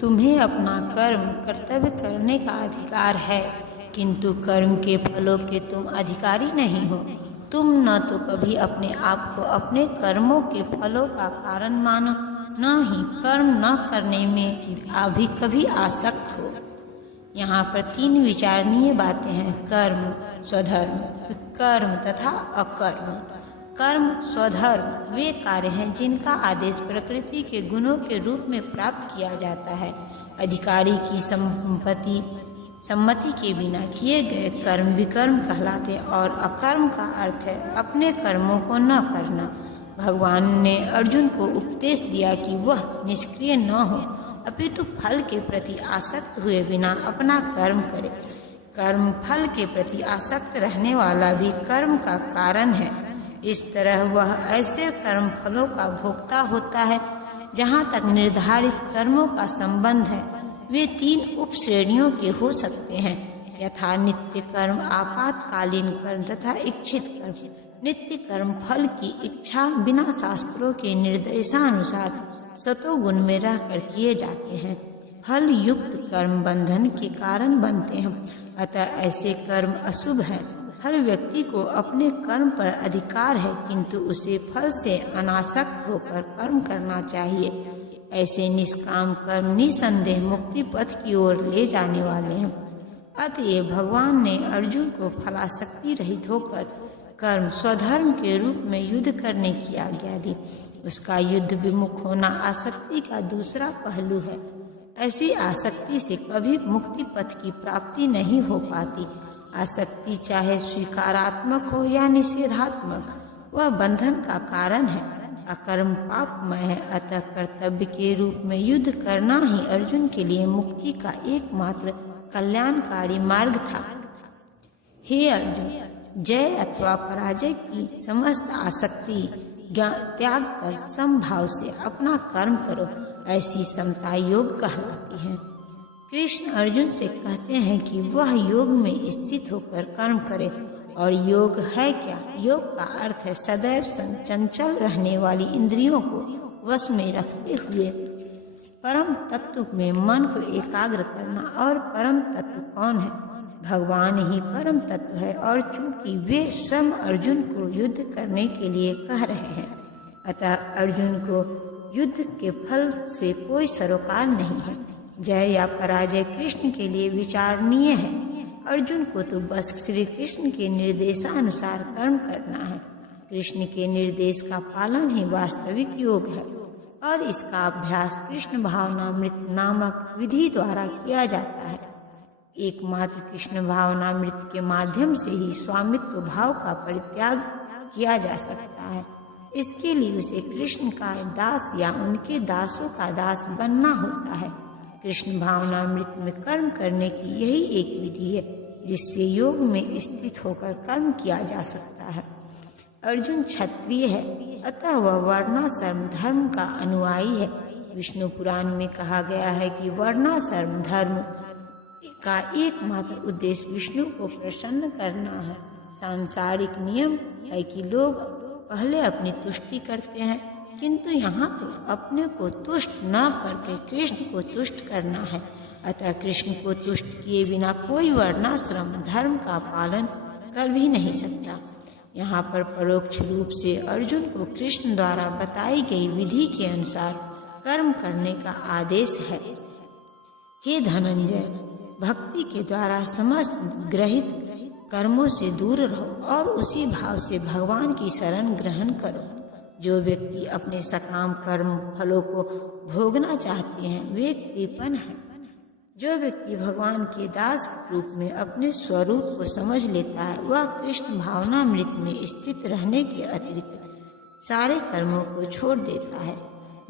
तुम्हें अपना कर्म कर्तव्य करने का अधिकार है, किंतु कर्म के फलों के तुम अधिकारी नहीं हो। तुम न तो कभी अपने आप को अपने कर्मों के फलों का कारण मानो, न ही कर्म न करने में अभी कभी आसक्त हो। यहाँ पर 3 विचारणीय बातें हैं: कर्म, स्वधर्म, कर्म तथा अकर्म। कर्म, स्वधर्म वे कार्य हैं जिनका आदेश प्रकृति के गुणों के रूप में प्राप्त किया जाता है। अधिकारी की सम्मति के बिना किए गए कर्म विकर्म कहलाते हैं और अकर्म का अर्थ है अपने कर्मों को न करना। भगवान ने अर्जुन को उपदेश दिया कि वह निष्क्रिय न हो, अपितु फल के प्रति आसक्त हुए बिना अपना कर्म करे। कर्म फल के प्रति आसक्त रहने वाला भी कर्म का कारण है। इस तरह वह ऐसे कर्म फलों का भोक्ता होता है। जहाँ तक निर्धारित कर्मों का संबंध है, वे 3 उप श्रेणियों के हो सकते हैं, यथा नित्य कर्म, आपातकालीन कर्म तथा इच्छित कर्म। नित्य कर्म फल की इच्छा बिना शास्त्रों के निर्देशानुसार सतोगुण में रहकर किए जाते हैं। फल युक्त कर्म बंधन के कारण बनते हैं, अतः ऐसे कर्म अशुभ है। हर व्यक्ति को अपने कर्म पर अधिकार है, किंतु उसे फल से अनासक्त होकर कर्म करना चाहिए। ऐसे निष्काम कर्म निसंदेह मुक्ति पथ की ओर ले जाने वाले हैं। अतएव भगवान ने अर्जुन को फलासक्ति रहित होकर कर्म स्वधर्म के रूप में युद्ध करने की आज्ञा दी। उसका युद्ध विमुख होना आसक्ति का दूसरा पहलू है। ऐसी आसक्ति से कभी मुक्ति पथ की प्राप्ति नहीं हो पाती। आसक्ति चाहे स्वीकारात्मक हो या निषेधात्मक, वह बंधन का कारण है। अकर्म पापमय है, अतः कर्तव्य के रूप में युद्ध करना ही अर्जुन के लिए मुक्ति का एकमात्र कल्याणकारी मार्ग था। हे अर्जुन, जय अथवा पराजय की समस्त आसक्ति त्याग कर समभाव से अपना कर्म करो, ऐसी समता योग कहलाती है। कृष्ण अर्जुन से कहते हैं कि वह योग में स्थित होकर कर्म करे। और योग है क्या? योग का अर्थ है सदैव चंचल रहने वाली इंद्रियों को वश में रखते हुए परम तत्व में मन को एकाग्र करना। और परम तत्व कौन है? भगवान ही परम तत्व है। और चूंकि वे स्वयं अर्जुन को युद्ध करने के लिए कह रहे हैं, अतः अर्जुन को युद्ध के फल से कोई सरोकार नहीं है। जय या पराजय कृष्ण के लिए विचारणीय है। अर्जुन को तो बस श्री कृष्ण के निर्देशानुसार कर्म करना है। कृष्ण के निर्देश का पालन ही वास्तविक योग है और इसका अभ्यास कृष्ण भावनामृत नामक विधि द्वारा किया जाता है। एकमात्र कृष्ण भावनामृत के माध्यम से ही स्वामित्व भाव का परित्याग किया जा सकता है। इसके लिए उसे कृष्ण का दास या उनके दासों का दास बनना होता है। कृष्ण भावनामृत में कर्म करने की यही एक विधि है जिससे योग में स्थित होकर कर्म किया जा सकता है। अर्जुन क्षत्रिय है, अतः वह वर्णाश्रम धर्म का अनुयायी है। विष्णु पुराण में कहा गया है कि वर्णाश्रम धर्म का एकमात्र उद्देश्य विष्णु को प्रसन्न करना है। सांसारिक नियम है कि लोग पहले अपनी तुष्टि करते हैं, किंतु यहाँ तो अपने को तुष्ट न करके कृष्ण को तुष्ट करना है। अतः कृष्ण को तुष्ट किए बिना कोई वर्णाश्रम धर्म का पालन कर भी नहीं सकता। यहाँ पर परोक्ष रूप से अर्जुन को कृष्ण द्वारा बताई गई विधि के अनुसार कर्म करने का आदेश है। हे धनंजय, भक्ति के द्वारा समस्त ग्रहित कर्मों से दूर रहो और उसी भाव से भगवान की शरण ग्रहण करो। जो व्यक्ति अपने सकाम कर्म फलों को भोगना चाहते हैं वे कृपण हैं। जो व्यक्ति भगवान के दास रूप में अपने स्वरूप को समझ लेता है, वह कृष्ण भावनामृत में स्थित रहने के अतिरिक्त सारे कर्मों को छोड़ देता है।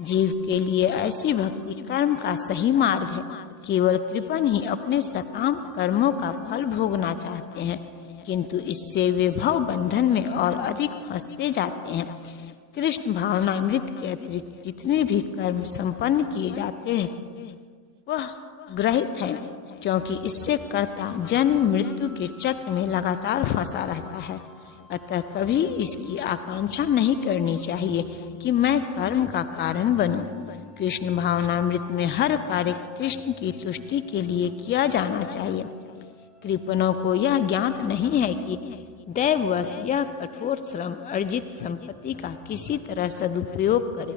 जीव के लिए ऐसी भक्ति कर्म का सही मार्ग है। केवल कृपण ही अपने सकाम कर्मों का फल भोगना चाहते हैं, किंतु इससे वे भव बंधन में और अधिक फंसते जाते हैं। कृष्ण भावनामृत के अतिरिक्त जितने भी कर्म संपन्न किए जाते हैं वह ग्रहित है, क्योंकि इससे कर्ता जन्म मृत्यु के चक्र में लगातार फंसा रहता है। अतः कभी इसकी आकांक्षा नहीं करनी चाहिए कि मैं कर्म का कारण बनूं। कृष्ण भावनामृत में हर कार्य कृष्ण की तुष्टि के लिए किया जाना चाहिए। कृपणों को यह ज्ञात नहीं है कि दैववश यह कठोर श्रम अर्जित संपत्ति का किसी तरह सदुपयोग करे।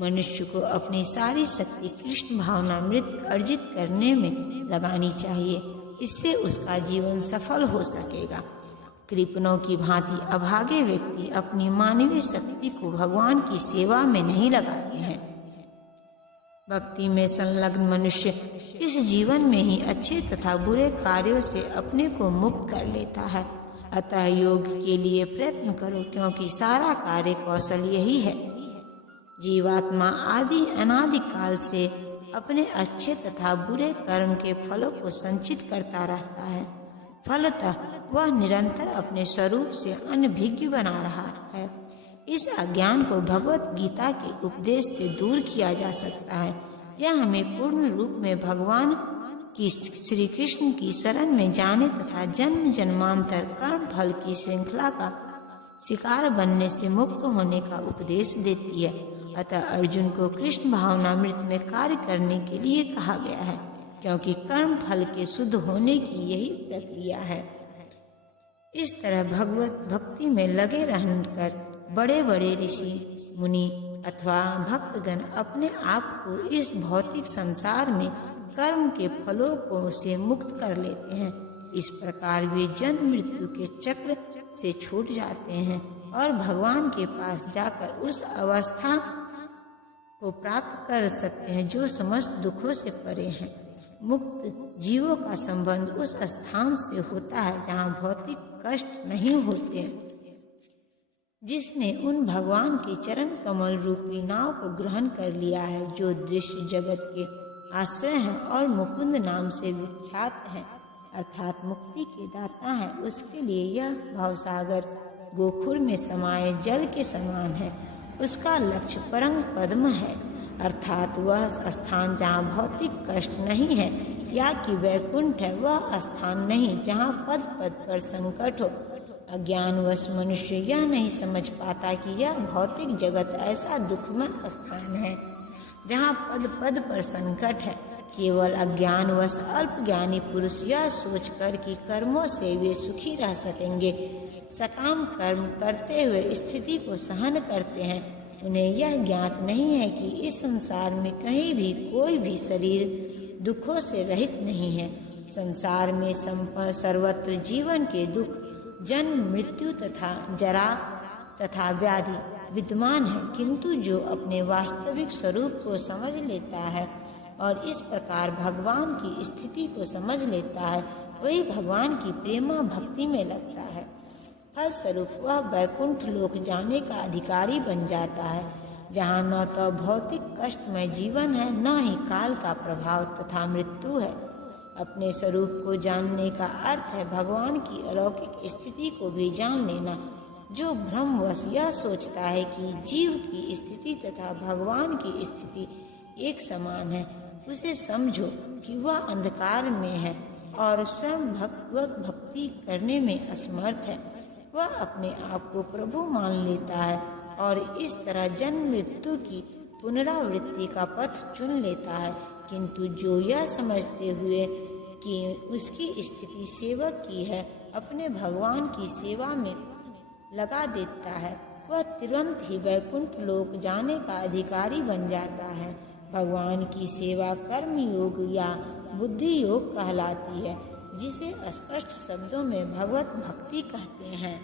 मनुष्य को अपनी सारी शक्ति कृष्ण भावनामृत अर्जित करने में लगानी चाहिए, इससे उसका जीवन सफल हो सकेगा। कृपणों की भांति अभागे व्यक्ति अपनी मानवीय शक्ति को भगवान की सेवा में नहीं लगाते हैं। भक्ति में संलग्न मनुष्य इस जीवन में ही अच्छे तथा बुरे कार्यों से अपने को मुक्त कर लेता है। अतः योग के लिए प्रयत्न करो, क्योंकि सारा कार्य कौशल यही है। जीवात्मा आदि अनादि काल से अपने अच्छे तथा बुरे कर्म के फलों को संचित करता रहता है। फलतः वह निरंतर अपने स्वरूप से अनभिज्ञ बना रहा है। इस अज्ञान को भगवत गीता के उपदेश से दूर किया जा सकता है। यह हमें पूर्ण रूप में भगवान की श्री कृष्ण की शरण में जाने तथा जन्म जन्मांतर कर्म फल की श्रृंखला का शिकार बनने से मुक्त होने का उपदेश देती है। अतः अर्जुन को कृष्ण भावनामृत में कार्य करने के लिए कहा गया है, क्योंकि कर्म फल के शुद्ध होने की यही प्रक्रिया है। इस तरह भगवत भक्ति में लगे रहकर बड़े बड़े ऋषि मुनि अथवा भक्तगण अपने आप को इस भौतिक संसार में कर्म के फलों को से मुक्त कर लेते हैं। इस प्रकार वे जन्म मृत्यु के चक्र से छूट जाते हैं और भगवान के पास जाकर उस अवस्था को प्राप्त कर सकते हैं जो समस्त दुखों से परे हैं। मुक्त जीवों का संबंध उस स्थान से होता है जहाँ भौतिक कष्ट नहीं होते। जिसने उन भगवान के चरण कमल रूपी नाव को ग्रहण कर लिया है, जो दृश्य जगत के आश्रय हैं और मुकुंद नाम से विख्यात हैं, अर्थात मुक्ति के दाता हैं, उसके लिए यह भवसागर गोखुर में समाये जल के समान है। उसका लक्ष्य परम पद्म है, अर्थात वह स्थान जहाँ भौतिक कष्ट नहीं है, या कि वैकुंठ है वह स्थान नहीं जहाँ पद पद पर संकट हो। अज्ञानवश मनुष्य यह नहीं समझ पाता कि यह भौतिक जगत ऐसा दुखमय स्थान है जहाँ पद पद पर संकट है। केवल अज्ञानवश अल्पज्ञानी पुरुष यह सोचकर कि कर्मों से वे सुखी रह सकेंगे, सकाम कर्म करते हुए स्थिति को सहन करते हैं। उन्हें यह ज्ञात नहीं है कि इस संसार में कहीं भी कोई भी शरीर दुखों से रहित नहीं है। संसार में सर्वत्र जीवन के दुख, जन्म मृत्यु तथा जरा तथा व्याधि विद्यमान है, किंतु जो अपने वास्तविक स्वरूप को समझ लेता है और इस प्रकार भगवान की स्थिति को समझ लेता है, वही भगवान की प्रेमा भक्ति में लगता है। फलस्वरूप वह वैकुंठ लोक जाने का अधिकारी बन जाता है, जहाँ न तो भौतिक कष्टमय जीवन है, न ही काल का प्रभाव तथा मृत्यु है। अपने स्वरूप को जानने का अर्थ है भगवान की अलौकिक स्थिति को भी जान लेना। जो भ्रमवश यह सोचता है कि जीव की स्थिति तथा भगवान की स्थिति एक समान है, उसे समझो कि वह अंधकार में है और स्वयं भगवत भक्ति करने में असमर्थ है। वह अपने आप को प्रभु मान लेता है और इस तरह जन्म मृत्यु की पुनरावृत्ति का पथ चुन लेता है। किंतु जो यह समझते हुए कि उसकी स्थिति सेवक की है, अपने भगवान की सेवा में लगा देता है, वह तुरंत ही वैकुंठ लोक जाने का अधिकारी बन जाता है। भगवान की सेवा कर्म योग या बुद्धि योग कहलाती है, जिसे स्पष्ट शब्दों में भगवत भक्ति कहते हैं।